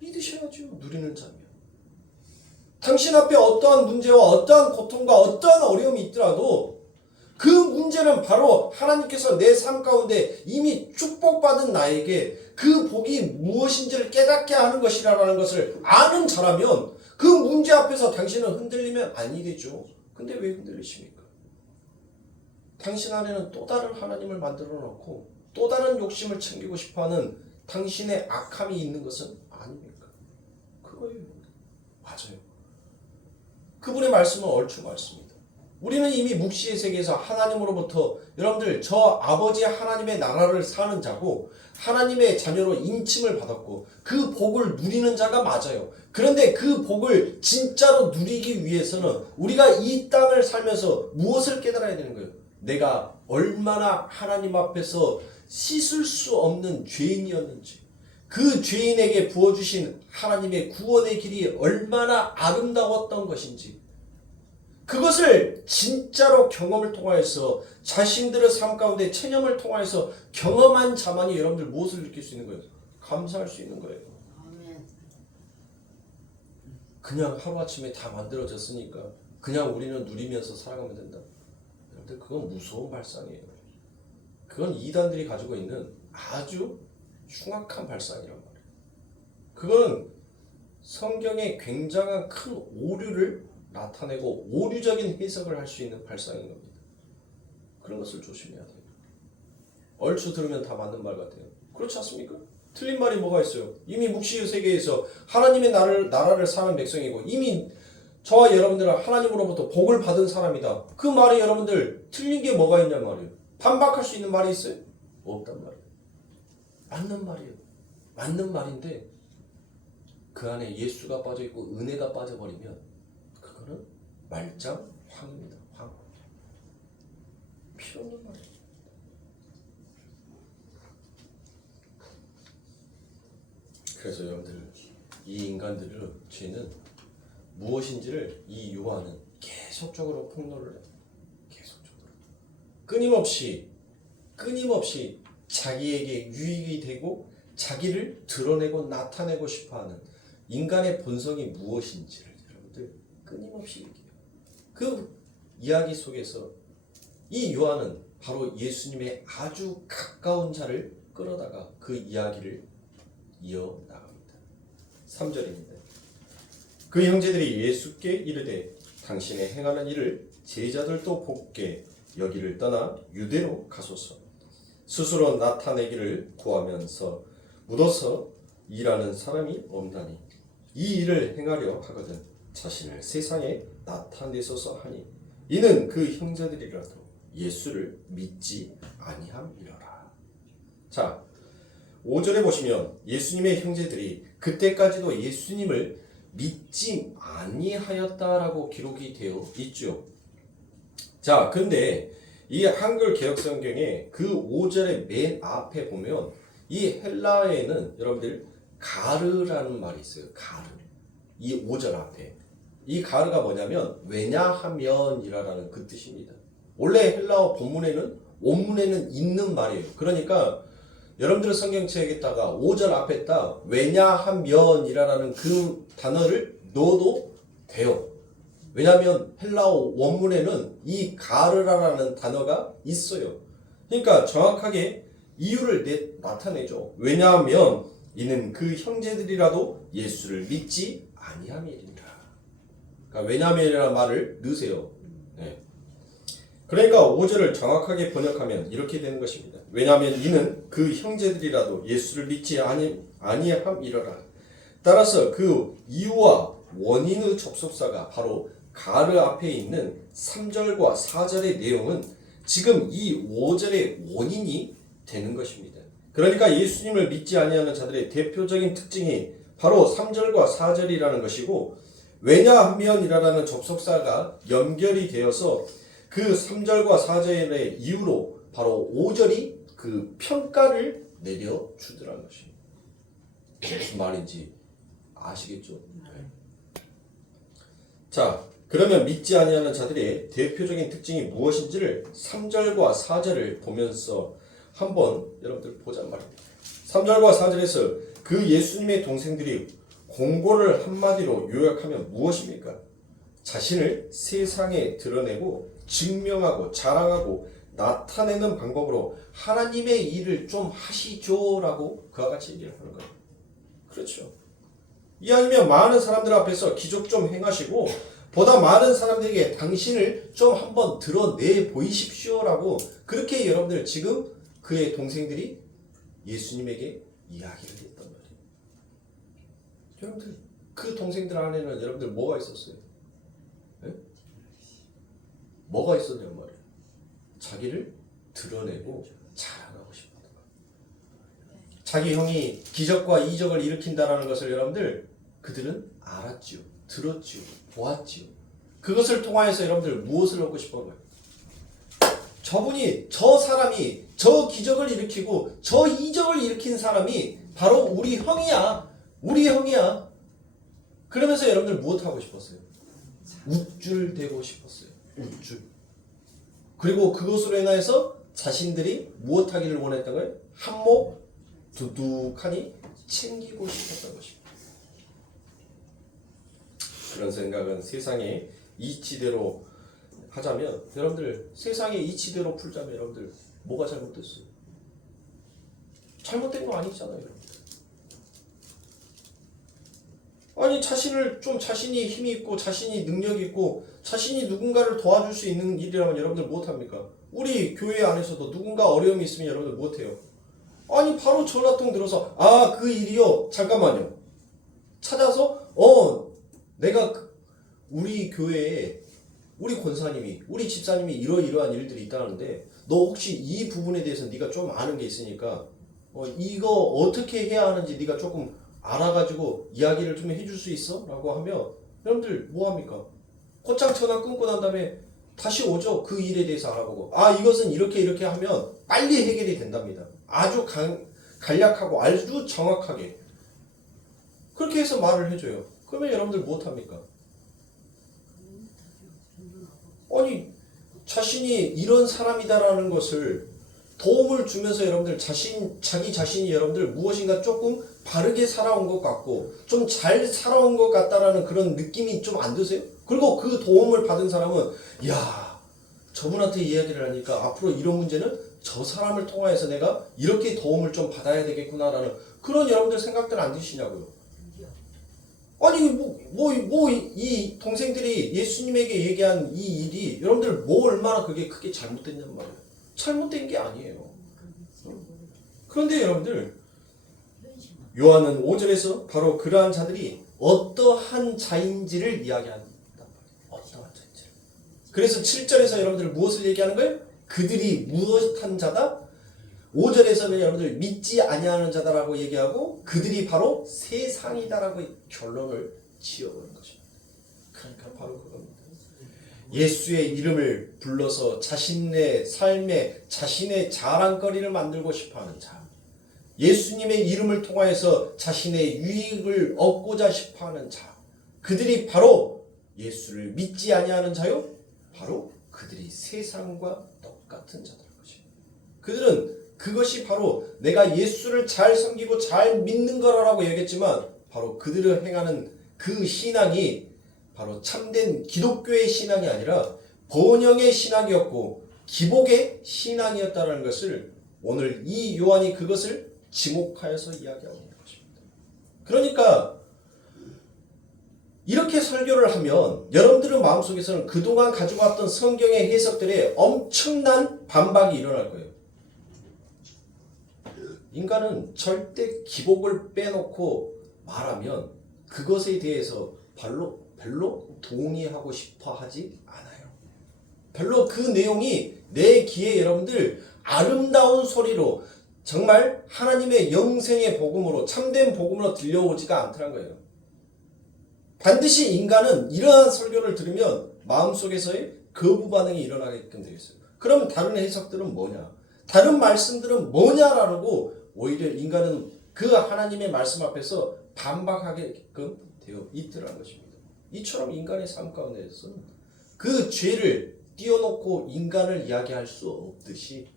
믿으셔야죠. 누리는 자면. 당신 앞에 어떠한 문제와 어떠한 고통과 어떠한 어려움이 있더라도 그 문제는 바로 하나님께서 내 삶 가운데 이미 축복받은 나에게 그 복이 무엇인지를 깨닫게 하는 것이라는 것을 아는 자라면 그 문제 앞에서 당신은 흔들리면 아니 되죠. 근데 왜 흔들리십니까? 당신 안에는 또 다른 하나님을 만들어 놓고 또 다른 욕심을 챙기고 싶어하는 당신의 악함이 있는 것은 아닙니까? 그거예요. 맞아요. 그분의 말씀은 얼추 맞습니다. 우리는 이미 묵시의 세계에서 하나님으로부터 여러분들 저 아버지 하나님의 나라를 사는 자고 하나님의 자녀로 인침을 받았고 그 복을 누리는 자가 맞아요. 그런데 그 복을 진짜로 누리기 위해서는 우리가 이 땅을 살면서 무엇을 깨달아야 되는 거예요? 내가 얼마나 하나님 앞에서 씻을 수 없는 죄인이었는지, 그 죄인에게 부어주신 하나님의 구원의 길이 얼마나 아름다웠던 것인지, 그것을 진짜로 경험을 통하여서 자신들의 삶 가운데 체념을 통하여서 경험한 자만이 여러분들 무엇을 느낄 수 있는 거예요? 감사할 수 있는 거예요. 그냥 하루아침에 다 만들어졌으니까 그냥 우리는 누리면서 살아가면 된다. 여러분들 그건 무서운 발상이에요. 그건 이단들이 가지고 있는 아주 흉악한 발상이란 말이에요. 그건 성경에 굉장한 큰 오류를 나타내고 오류적인 해석을 할 수 있는 발상인 겁니다. 그런 것을 조심해야 돼요. 얼추 들으면 다 맞는 말 같아요. 그렇지 않습니까? 틀린 말이 뭐가 있어요? 이미 묵시의 세계에서 하나님의 나라를 사는 백성이고 이미 저와 여러분들은 하나님으로부터 복을 받은 사람이다. 그 말에 여러분들 틀린 게 뭐가 있냐 말이에요. 반박할 수 있는 말이 있어요? 없단 말이에요. 맞는 말이에요. 맞는 말인데 그 안에 예수가 빠져있고 은혜가 빠져버리면 그거는 말짱황입니다. 황. 필요 없는 말이에요. 그래서 여러분들 이 인간들은 죄는 무엇인지를 이 요한은 계속적으로 폭로를 해요. 계속적으로 끊임없이 자기에게 유익이 되고 자기를 드러내고 나타내고 싶어하는 인간의 본성이 무엇인지를 여러분들 끊임없이 얘기해요. 그 이야기 속에서 이 요한은 바로 예수님의 아주 가까운 자를 끌어다가 그 이야기를 이어나갑니다. 3절입니다. 그 형제들이 예수께 이르되 당신의 행하는 일을 제자들도 보게 여기를 떠나 유대로 가소서. 스스로 나타내기를 구하면서 묻어서 일하는 사람이 없나니 이 일을 행하려 하거든 자신을 세상에 나타내소서 하니 이는 그 형제들이라도 예수를 믿지 아니함이로라. 자, 5절에 보시면 예수님의 형제들이 그때까지도 예수님을 믿지 아니하였다라고 기록이 되어 있죠. 자, 근데 이 한글 개역 성경에 그 5절의 맨 앞에 보면 이 헬라어에는 여러분들 가르라는 말이 있어요. 가르. 이 5절 앞에. 이 가르가 뭐냐면 왜냐하면이라는 그 뜻입니다. 원래 헬라어 본문에는 원문에는 있는 말이에요. 그러니까 여러분들 성경책에다가 5절 앞에다 왜냐하면이라는 그 단어를 넣어도 돼요. 왜냐하면 헬라어 원문에는 이 가르라라는 단어가 있어요. 그러니까 정확하게 이유를 나타내죠. 왜냐하면 이는 그 형제들이라도 예수를 믿지 아니함이니라. 그러니까 왜냐하면이라는 말을 넣으세요. 네. 그러니까 5절을 정확하게 번역하면 이렇게 되는 것입니다. 왜냐하면 이는 그 형제들이라도 예수를 믿지 아니함이러라. 따라서 그 이유와 원인의 접속사가 바로 가르 앞에 있는 3절과 4절의 내용은 지금 이 5절의 원인이 되는 것입니다. 그러니까 예수님을 믿지 아니하는 자들의 대표적인 특징이 바로 3절과 4절이라는 것이고 왜냐하면이라는 접속사가 연결이 되어서 그 3절과 4절의 이유로 바로 5절이 그 평가를 내려주더라는 것입니다. 무슨 말인지 아시겠죠? 네. 자, 그러면 믿지 아니하는 자들의 대표적인 특징이 무엇인지를 3절과 4절을 보면서 한번 여러분들 보자 말입니다. 3절과 4절에서 그 예수님의 동생들이 공고를 한마디로 요약하면 무엇입니까? 자신을 세상에 드러내고 증명하고 자랑하고 나타내는 방법으로 하나님의 일을 좀 하시죠라고 그와 같이 얘기를 하는 거예요. 그렇죠. 이왕이면 많은 사람들 앞에서 기적 좀 행하시고 보다 많은 사람들에게 당신을 좀 한번 드러내 보이십시오라고 그렇게 여러분들 지금 그의 동생들이 예수님에게 이야기를 했단 말이에요. 여러분들 그 동생들 안에는 여러분들 뭐가 있었어요? 네? 뭐가 있었냐는 말이에요. 자기를 드러내고 자랑하고 싶었던 거예요. 자기 형이 기적과 이적을 일으킨다라는 것을 여러분들 그들은 알았지요. 들었지요. 보았지요. 그것을 통하여서 여러분들 무엇을 얻고 싶은 거예요? 저분이 저 사람이 저 기적을 일으키고 저 이적을 일으킨 사람이 바로 우리 형이야. 우리 형이야. 그러면서 여러분들 무엇 하고 싶었어요? 우쭐 대고 싶었어요. 우쭐. 그리고 그것으로 인하여서 자신들이 무엇 하기를 원했던 거예요? 한몫 두둑하니 챙기고 싶었던 것입니다. 그런 생각은 세상의 이치대로 하자면 여러분들 세상의 이치대로 풀자면 여러분들 뭐가 잘못됐어요? 잘못된 거 아니잖아요. 여러분들. 아니 자신이 힘이 있고 자신이 능력이 있고 자신이 누군가를 도와줄 수 있는 일이라면 여러분들 무엇합니까? 우리 교회 안에서도 누군가 어려움이 있으면 여러분들 무엇해요? 아니 바로 전화통 들어서 그 일이요 잠깐만요 찾아서 내가 우리 교회에 우리 권사님이 우리 집사님이 이러이러한 일들이 있다는데 너 혹시 이 부분에 대해서 네가 좀 아는 게 있으니까 이거 어떻게 해야 하는지 네가 조금 알아가지고 이야기를 좀 해줄 수 있어? 라고 하면 여러분들 뭐합니까? 곧장 전화 끊고 난 다음에 다시 오죠. 그 일에 대해서 알아보고 이것은 이렇게 하면 빨리 해결이 된답니다. 아주 간략하고 아주 정확하게 그렇게 해서 말을 해줘요. 그러면 여러분들 무엇합니까? 아니 자신이 이런 사람이다라는 것을 도움을 주면서 여러분들 자기 자신이 여러분들 무엇인가 조금 바르게 살아온 것 같고 좀 잘 살아온 것 같다라는 그런 느낌이 좀 안 드세요? 그리고 그 도움을 받은 사람은 저분한테 이야기를 하니까 앞으로 이런 문제는 저 사람을 통하여서 내가 이렇게 도움을 좀 받아야 되겠구나라는 그런 여러분들 생각들 안 드시냐고요? 아니 이 동생들이 예수님에게 얘기한 이 일이 여러분들 얼마나 그게 크게 잘못됐냔 말이에요. 잘못된 게 아니에요. 그런데 여러분들 요한은 5절에서 바로 그러한 자들이 어떠한 자인지를 이야기한단 말이에요. 어떠한 자인지. 그래서 7절에서 여러분들 무엇을 얘기하는 거예요? 그들이 무엇한 자다? 5절에서는 여러분들 믿지 아니하는 자다라고 얘기하고 그들이 바로 세상이다라고 결론을 지어버린 것입니다. 그러니까 바로 그겁니다. 예수의 이름을 불러서 자신의 삶에 자신의 자랑거리를 만들고 싶어하는 자, 예수님의 이름을 통하여서 자신의 유익을 얻고자 싶어하는 자, 그들이 바로 예수를 믿지 아니하는 자요. 바로 그들이 세상과 똑같은 자들 것입니다. 그들은 그것이 바로 내가 예수를 잘 섬기고 잘 믿는 거라고 얘기했지만 바로 그들을 행하는 그 신앙이 바로 참된 기독교의 신앙이 아니라 번영의 신앙이었고 기복의 신앙이었다는 것을 오늘 이 요한이 그것을 지목하여서 이야기하고 있는 것입니다. 그러니까 이렇게 설교를 하면 여러분들의 마음속에서는 그동안 가지고 왔던 성경의 해석들에 엄청난 반박이 일어날 거예요. 인간은 절대 기복을 빼놓고 말하면 그것에 대해서 별로 동의하고 싶어 하지 않아요. 별로 그 내용이 내 귀에 여러분들 아름다운 소리로 정말 하나님의 영생의 복음으로 참된 복음으로 들려오지가 않더란 거예요. 반드시 인간은 이러한 설교를 들으면 마음속에서의 거부 반응이 일어나게끔 되어 있어요. 그럼 다른 해석들은 뭐냐? 다른 말씀들은 뭐냐라고 오히려 인간은 그 하나님의 말씀 앞에서 반박하게끔 되어 있더라는 것입니다. 이처럼 인간의 삶 가운데서 그 죄를 띄워놓고 인간을 이야기할 수 없듯이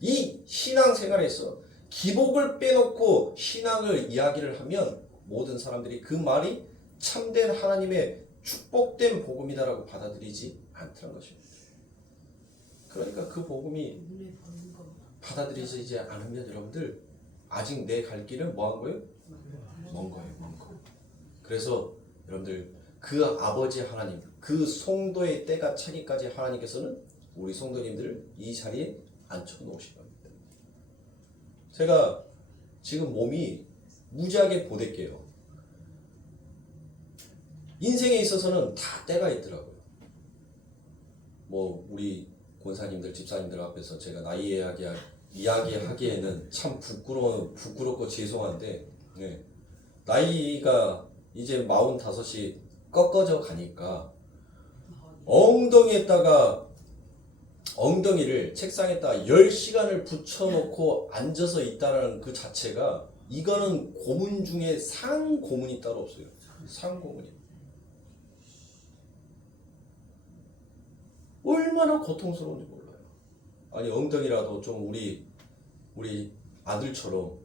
이 신앙생활에서 기복을 빼놓고 신앙을 이야기를 하면 모든 사람들이 그 말이 참된 하나님의 축복된 복음이다라고 받아들이지 않다는 것입니다. 그러니까 그 복음이 받아들이지 않으면 여러분들 아직 내 갈 길은 뭐한 거예요? 먼 거예요. 먼 거. 그래서 여러분들 그 아버지 하나님, 그 성도의 때가 차기까지 하나님께서는 우리 성도님들을 이 자리에 앉혀놓으신 겁니다. 제가 지금 몸이 무지하게 보댈게요. 인생에 있어서는 다 때가 있더라고요. 뭐 우리 권사님들, 집사님들 앞에서 제가 나이 이야기하기에는 참 부끄럽고 죄송한데, 네. 나이가 이제 45이 꺾어져 가니까 엉덩이를 책상에다가 10시간을 붙여놓고 앉아서 있다는 그 자체가 이거는 고문 중에 상고문이 따로 없어요. 상고문이. 얼마나 고통스러운지 몰라요. 아니 엉덩이라도 좀 우리 아들처럼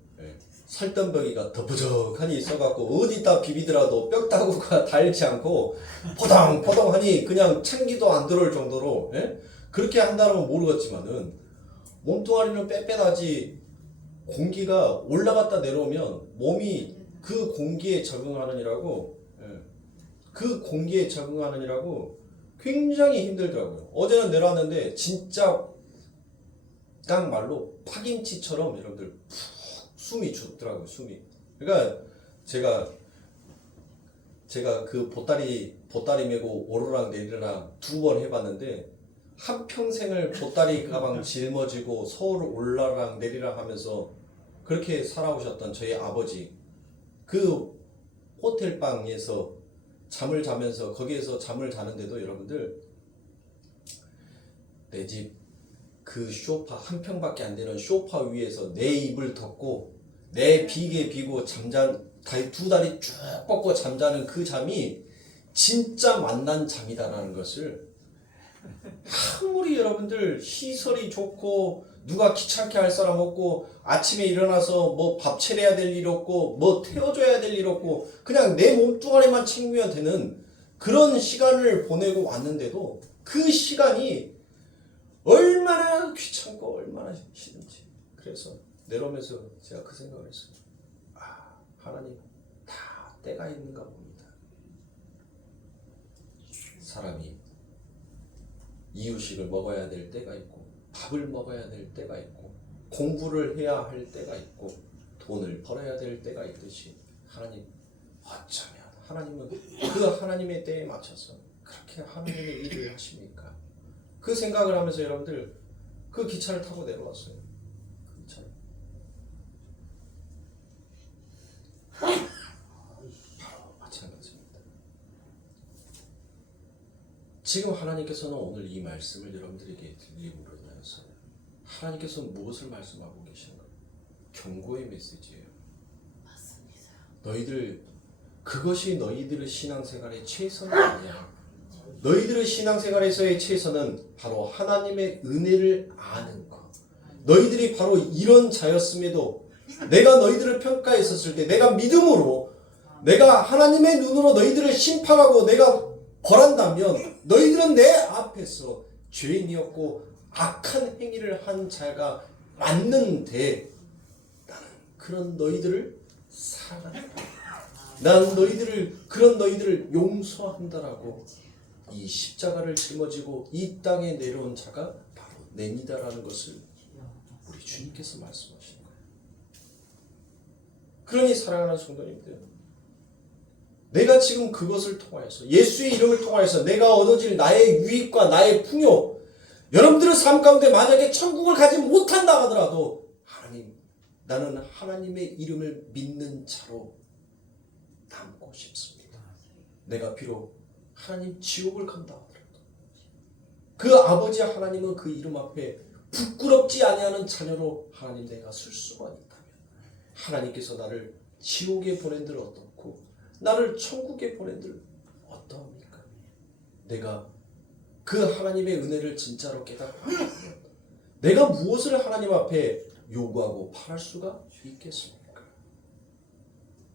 살덤벅이가 더부적하니 있어갖고 어디다 비비더라도 뼈다구가 닳지 않고 포동포동하니 그냥 찬기도 안 들어올 정도로 그렇게 한다면 모르겠지만은 몸뚱아리는 빽빽하지 공기가 올라갔다 내려오면 몸이 그 공기에 적응하느니라고 굉장히 힘들더라고요. 어제는 내려왔는데 진짜 깡말로 파김치처럼 여러분들 푹 숨이 죽더라고요. 숨이. 그러니까 제가 그 보따리 메고 오르락 내리락 2번 해봤는데 한평생을 보따리 가방 짊어지고 서울 올라락 내리락 하면서 그렇게 살아오셨던 저희 아버지, 그 호텔방에서 잠을 자면서 거기에서 잠을 자는데도 여러분들 내 집 그 소파 한 평밖에 안 되는 소파 위에서 내 입을 덮고 내 비계 비고 두 다리 쭉 뻗고 잠자는 그 잠이 진짜 만난 잠이다라는 것을 아무리 여러분들 시설이 좋고 누가 귀찮게 할 사람 없고 아침에 일어나서 뭐 밥 차려야 될 일 없고 뭐 태워줘야 될 일 없고 그냥 내 몸뚱아리만 챙기면 되는 그런 시간을 보내고 왔는데도 그 시간이 얼마나 귀찮고 얼마나 싫은지. 그래서 내려오면서 제가 그 생각을 했어요. 하나님 다 때가 있는가 봅니다. 사람이 이유식을 먹어야 될 때가 있고 밥을 먹어야 될 때가 있고 공부를 해야 할 때가 있고 돈을 벌어야 될 때가 있듯이 하나님 어쩌면 하나님은 그 하나님의 때에 맞춰서 그렇게 하나님의 일을 하십니까? 그 생각을 하면서 여러분들 그 기차를 타고 내려왔어요. 그 기차를. 바로 마찬가지입니다. 지금 하나님께서는 오늘 이 말씀을 여러분들에게 들림으로 인하여서 하나님께서 무엇을 말씀하고 계신가? 경고의 메시지예요. 맞습니다. 그것이 너희들의 신앙생활의 최선은 아니야. 너희들의 신앙생활에서의 최선은 바로 하나님의 은혜를 아는 것. 너희들이 바로 이런 자였음에도 내가 너희들을 평가했었을 때 내가 믿음으로 내가 하나님의 눈으로 너희들을 심판하고 내가 벌한다면 너희들은 내 앞에서 죄인이었고 악한 행위를 한 자가 맞는데 나는 그런 너희들을 사랑한다. 난 그런 너희들을 용서한다라고 이 십자가를 짊어지고 이 땅에 내려온 자가 바로 내니다라는 것을 우리 주님께서 말씀하시는 거예요. 그러니 사랑하는 성도님들, 내가 지금 그것을 통하여서 예수의 이름을 통하여서 내가 얻어질 나의 유익과 나의 풍요, 여러분들의 삶 가운데 만약에 천국을 가지 못한다 하더라도 하나님, 나는 하나님의 이름을 믿는 자로 남고 싶습니다. 내가 비록 하나님 지옥을 간다 하더라도 그 아버지 하나님은 그 이름 앞에 부끄럽지 아니하는 자녀로 하나님 내가 쓸 수만 있다면 하나님께서 나를 지옥에 보낸들 어떻고 나를 천국에 보낸들 어떠합니까? 내가 그 하나님의 은혜를 진짜로 깨닫고 내가 무엇을 하나님 앞에 요구하고 바랄 수가 있겠습니까?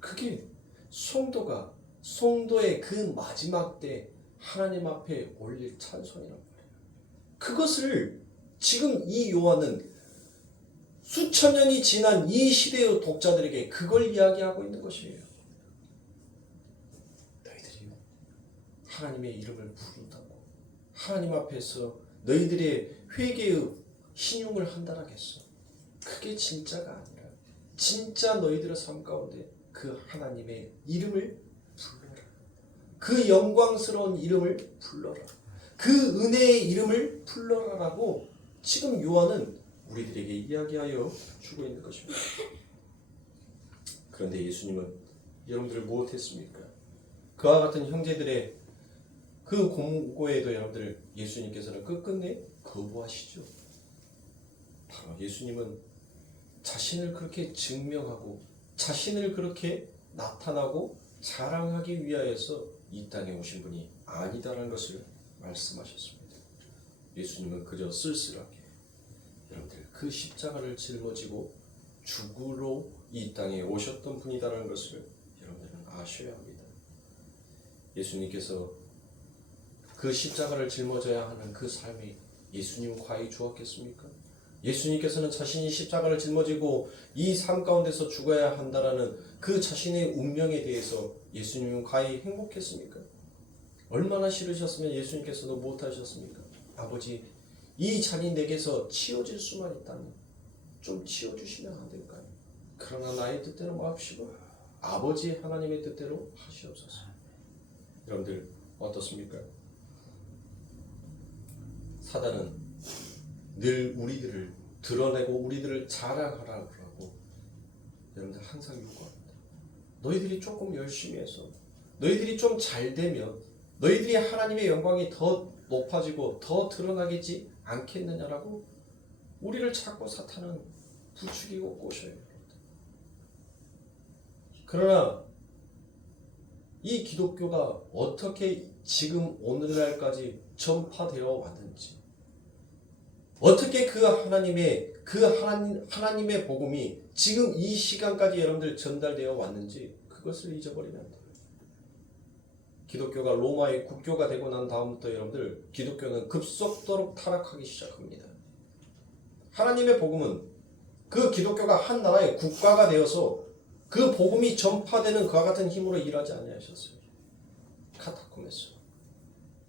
그게 성도의 그 마지막 때 하나님 앞에 올릴 찬송이란 말이에요. 그것을 지금 이 요한은 수천 년이 지난 이 시대의 독자들에게 그걸 이야기하고 있는 것이에요. 너희들이 하나님의 이름을 부른다고 하나님 앞에서 너희들의 회개의 신용을 한다라겠어. 그게 진짜가 아니라 진짜 너희들의 삶 가운데 그 하나님의 이름을 불러라. 그 영광스러운 이름을 불러라. 그 은혜의 이름을 불러라라고 지금 요한은 우리들에게 이야기하여 주고 있는 것입니다. 그런데 예수님은 여러분들을 무엇했습니까? 그와 같은 형제들의 그 공고에도 여러분들 예수님께서는 끝끝내 거부하시죠. 바로 예수님은 자신을 그렇게 증명하고 자신을 그렇게 나타나고 자랑하기 위하여서 이 땅에 오신 분이 아니다라는 것을 말씀하셨습니다. 예수님은 그저 쓸쓸하게 여러분들 그 십자가를 짊어지고 죽으러 이 땅에 오셨던 분이다라는 것을 여러분들은 아셔야 합니다. 예수님께서 그 십자가를 짊어져야 하는 그 삶이 예수님 과히 좋았겠습니까? 예수님께서는 자신이 십자가를 짊어지고 이 삶 가운데서 죽어야 한다라는 그 자신의 운명에 대해서 예수님은 과히 행복했습니까? 얼마나 싫으셨으면 예수님께서도 못하셨습니까? 아버지, 이 잔이 내게서 치워질 수만 있다면 좀 치워주시면 안 될까요? 그러나 나의 뜻대로 마옵시고 아버지 하나님의 뜻대로 하시옵소서. 여러분들 어떻습니까? 사단은 늘 우리들을 드러내고 우리들을 자랑하라고 여러분들 항상 요구합니다. 너희들이 조금 열심히 해서 너희들이 좀 잘되면 너희들이 하나님의 영광이 더 높아지고 더 드러나겠지 않겠느냐라고 우리를 자꾸 사탄은 부추기고 꼬셔요. 그러나 이 기독교가 어떻게 지금 오늘날까지 전파되어 왔는지, 어떻게 그 하나님의 복음이 지금 이 시간까지 여러분들 전달되어 왔는지 그것을 잊어버리면 안 돼요. 기독교가 로마의 국교가 되고 난 다음부터 여러분들 기독교는 급속도로 타락하기 시작합니다. 하나님의 복음은 그 기독교가 한 나라의 국가가 되어서 그 복음이 전파되는 그와 같은 힘으로 일하지 아니하셨어요. 카타콤에서,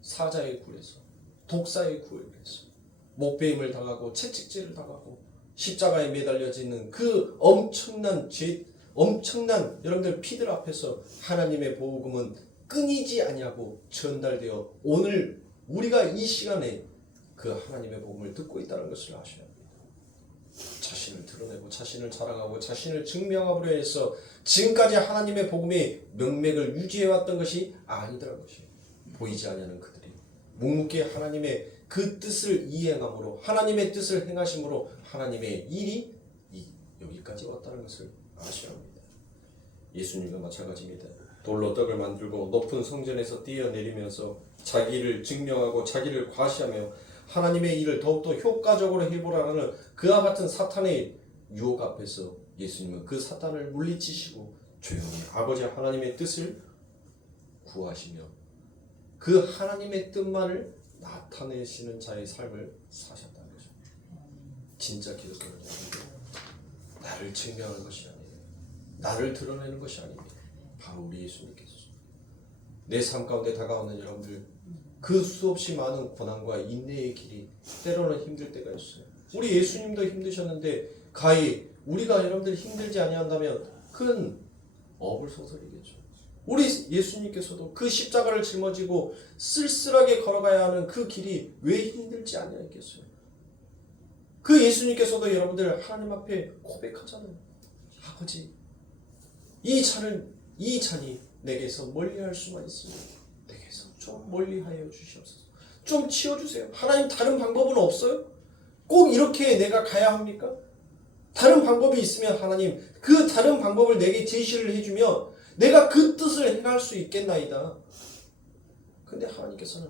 사자의 굴에서, 독사의 굴에서 목배임을 당하고 채찍질을 당하고 십자가에 매달려지는 그 엄청난 여러분들 피들 앞에서 하나님의 복음은 끊이지 아니하고 전달되어 오늘 우리가 이 시간에 그 하나님의 복음을 듣고 있다는 것을 아셔야 합니다. 자신을 드러내고 자신을 자랑하고 자신을 증명하므로 해서 지금까지 하나님의 복음의 명맥을 유지해왔던 것이 아니더라는 것이 보이지 아니하는 그들이 묵묵히 하나님의 그 뜻을 이행함으로 하나님의 뜻을 행하심으로 하나님의 일이 여기까지 왔다는 것을 아셔야 합니다. 예수님과 마찬가지입니다. 돌로 떡을 만들고 높은 성전에서 뛰어내리면서 자기를 증명하고 자기를 과시하며 하나님의 일을 더욱더 효과적으로 해보라는 그와 같은 사탄의 유혹 앞에서 예수님은 그 사탄을 물리치시고 조용히 아버지 하나님의 뜻을 구하시며 그 하나님의 뜻만을 나타내시는 자의 삶을 사셨다는 것입니다. 진짜 기독교는 나를 증명하는 것이 아니에요. 나를 드러내는 것이 아닙니다. 바로 우리 예수님께서 내 삶 가운데 다가오는 여러분들 그 수없이 많은 고난과 인내의 길이 때로는 힘들 때가 있어요. 우리 예수님도 힘드셨는데 가히 우리가 여러분들 힘들지 아니한다면 큰 어불소설이겠죠. 우리 예수님께서도 그 십자가를 짊어지고 쓸쓸하게 걸어가야 하는 그 길이 왜 힘들지 아니하겠어요. 그 예수님께서도 여러분들 하나님 앞에 고백하잖아요. 아버지, 이 잔이 내게서 멀리할 수만 있으면 내게서 좀 멀리하여 주시옵소서. 좀 치워주세요. 하나님 다른 방법은 없어요? 꼭 이렇게 내가 가야 합니까? 다른 방법이 있으면 하나님 그 다른 방법을 내게 제시를 해주면 내가 그 뜻을 행할 수 있겠나이다. 근데 하나님께서는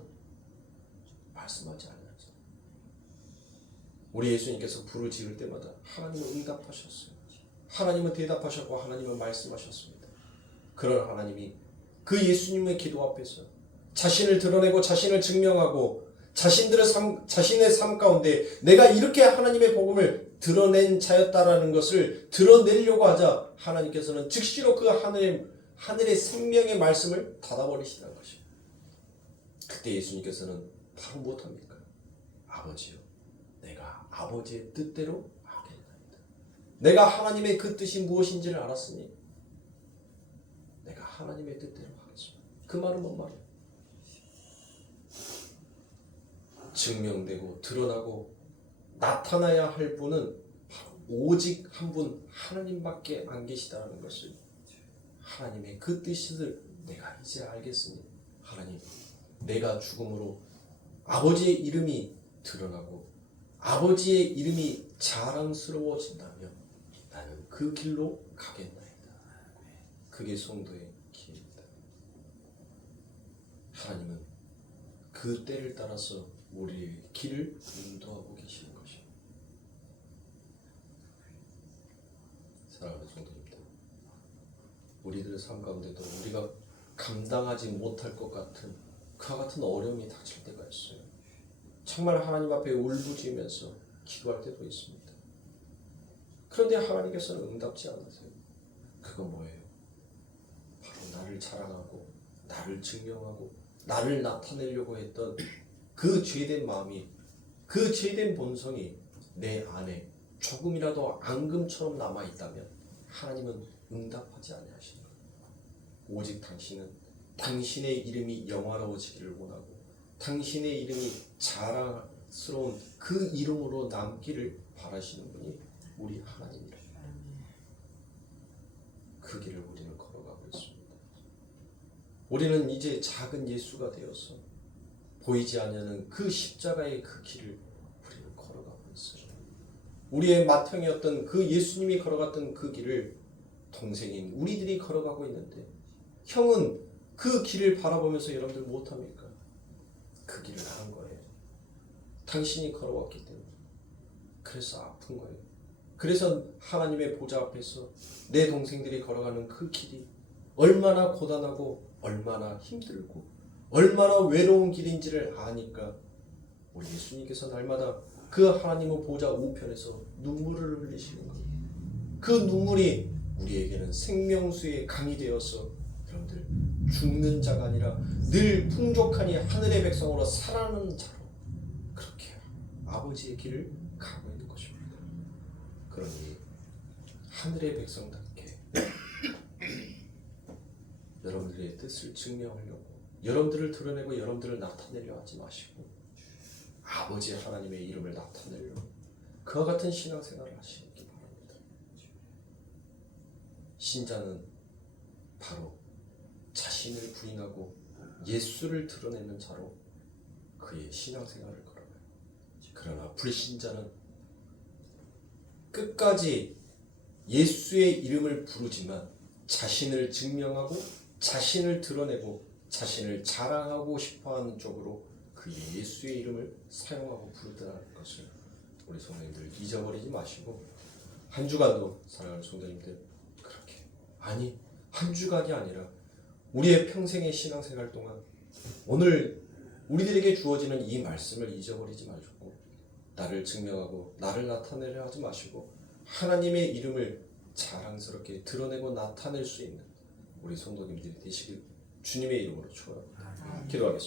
말씀하지 않으면서 우리 예수님께서 불을 지를 때마다 하나님은 응답하셨어요. 하나님은 대답하셨고 하나님은 말씀하셨습니다. 그런 하나님이 그 예수님의 기도 앞에서 자신을 드러내고 자신을 증명하고 자신의 삶 가운데 내가 이렇게 하나님의 복음을 드러낸 자였다라는 것을 드러내려고 하자 하나님께서는 즉시로 그 하늘의 생명의 말씀을 닫아버리시는 것입니다. 그때 예수님께서는 바로 못합니까? 아버지요, 내가 아버지의 뜻대로 하겠나이다. 내가 하나님의 그 뜻이 무엇인지를 알았으니 내가 하나님의 뜻대로 하겠습니다. 그 말은 뭔 말이에요? 증명되고 드러나고 나타나야 할 분은 바로 오직 한 분 하나님밖에 안 계시다는 것을, 하나님의 그 뜻을 내가 이제 알겠으니 하나님, 내가 죽음으로 아버지의 이름이 드러나고 아버지의 이름이 자랑스러워진다면 나는 그 길로 가겠나이다. 그게 성도의 길입니다. 하나님은 그 때를 따라서 우리의 길을 인도하고 계시는 것입니다. 사랑하는 성도님들, 우리들의 삶 가운데도 우리가 감당하지 못할 것 같은 그와 같은 어려움이 닥칠 때가 있어요. 정말 하나님 앞에 울부짖으면서 기도할 때도 있습니다. 그런데 하나님께서는 응답지 않으세요. 그건 뭐예요? 바로 나를 자랑하고 나를 증명하고 나를 나타내려고 했던 그 죄된 마음이, 그 죄된 본성이 내 안에 조금이라도 앙금처럼 남아있다면 하나님은 응답하지 아니하시는 거예요. 오직 당신은 당신의 이름이 영화로워지기를 원하고 당신의 이름이 자랑스러운 그 이름으로 남기를 바라시는 분이 우리 하나님이라. 그 길을 우리는 걸어가고 있습니다. 우리는 이제 작은 예수가 되어서 보이지 않는 그 십자가의 그 길을 우리는 걸어가고 있어요. 우리의 맏형이었던 그 예수님이 걸어갔던 그 길을 동생인 우리들이 걸어가고 있는데, 형은 그 길을 바라보면서 여러분들 못합니까? 그 길을 가는 거예요. 당신이 걸어왔기 때문에. 그래서 아픈 거예요. 그래서 하나님의 보좌 앞에서 내 동생들이 걸어가는 그 길이 얼마나 고단하고 얼마나 힘들고 얼마나 외로운 길인지를 아니까 우리 예수님께서 날마다 그 하나님의 보좌 우편에서 눈물을 흘리시는 거예요. 그 눈물이 우리에게는 생명수의 강이 되어서 여러분들 죽는 자가 아니라 늘 풍족하니 하늘의 백성으로 살아나는 자로 그렇게 아버지의 길을 가고 있는 것입니다. 그러니 하늘의 백성답게 여러분들의 뜻을 증명하려고, 여러분들을 드러내고 여러분들을 나타내려 하지 마시고 아버지 하나님의 이름을 나타내려고 그와 같은 신앙생활을 하시기 바랍니다. 신자는 바로 자신을 부인하고 예수를 드러내는 자로 그의 신앙생활을 걸어가요. 그러나 불신자는 끝까지 예수의 이름을 부르지만 자신을 증명하고 자신을 드러내고 자신을 자랑하고 싶어하는 쪽으로 그 예수의 이름을 사용하고 부르다는 것을 우리 성도님들 잊어버리지 마시고, 한 주간도 사랑하는 성도님들 그렇게, 아니 한 주간이 아니라 우리의 평생의 신앙생활 동안 오늘 우리들에게 주어지는 이 말씀을 잊어버리지 마시고 나를 증명하고 나를 나타내려 하지 마시고 하나님의 이름을 자랑스럽게 드러내고 나타낼 수 있는 우리 성도님들이 되시길 주님의 이름으로 축원합니다. 기도하겠습니다.